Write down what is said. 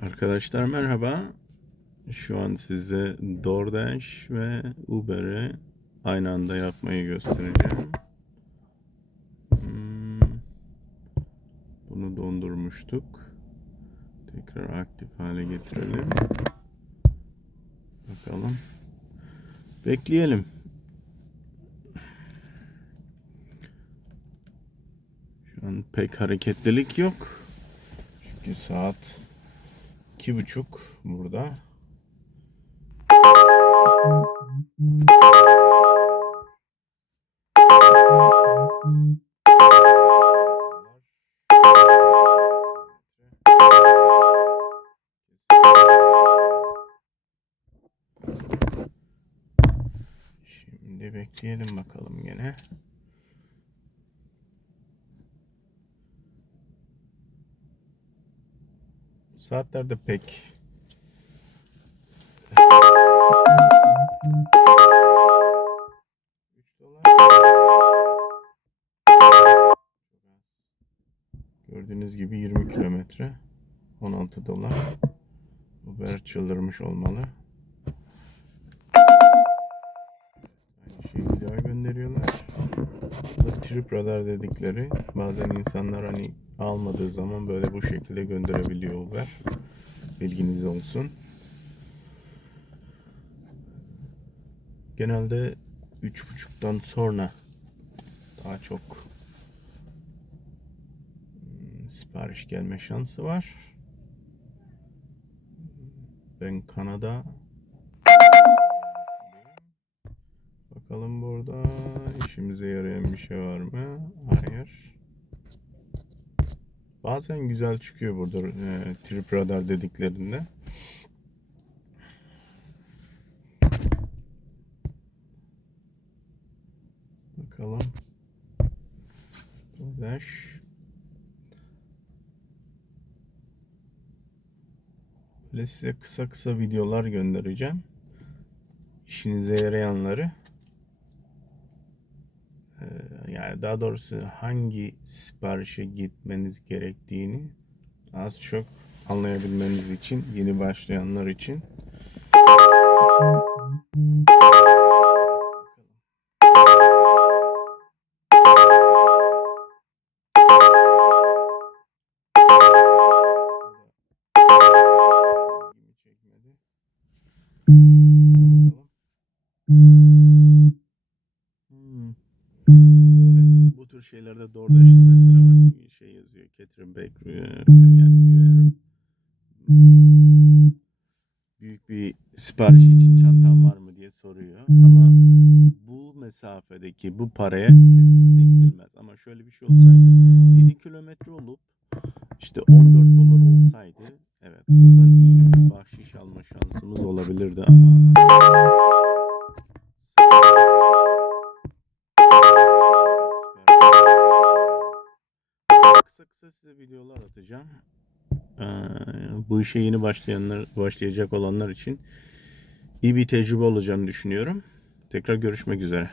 Arkadaşlar merhaba. Şu an size DoorDash ve Uber'i aynı anda yapmayı göstereceğim. Hmm, Bunu dondurmuştuk. Tekrar aktif hale getirelim. Bakalım. Bekleyelim. Şu an pek hareketlilik yok. Çünkü saat iki buçuk burada. Şimdi bekleyelim bakalım gene. Saatlerde pek. Gördüğünüz gibi 20 kilometre 16 dolar. Uber çıldırmış olmalı. Aynı şeyi bir daha gönderiyorlar. Bu trip radar dedikleri. Bazen insanlar hani almadığı zaman böyle bu şekilde gönderebiliyor Uber. Bilginiz olsun. Genelde üç buçuktan sonra daha çok hmm, sipariş gelme şansı var. Ben Kanada Bakalım burada işimize yarayan bir şey var mı? Hayır. Bazen güzel çıkıyor burada e, trip radar dediklerinde. Bakalım. Dash. Böyle size kısa kısa videolar göndereceğim. İşinize yarayanları. Ee, yani daha doğrusu hangi siparişe gitmeniz gerektiğini az çok anlayabilmeniz için yeni başlayanlar için. Şeylerde DoorDash'ta mesela bak şey yazıyor. Catherine Baker yani diyor eğer, büyük bir sipariş için çantam var mı diye soruyor. Ama bu mesafedeki bu paraya kesinlikle gidilmez. Ama şöyle bir şey olsaydı 7 kilometre olup işte 14 dolar olsaydı evet buradan bahşiş alma şansımız olabilirdi ama kısa kısa size videolar atacağım. Ee, bu işe yeni başlayanlar, başlayacak olanlar için iyi bir tecrübe olacağını düşünüyorum. Tekrar görüşmek üzere.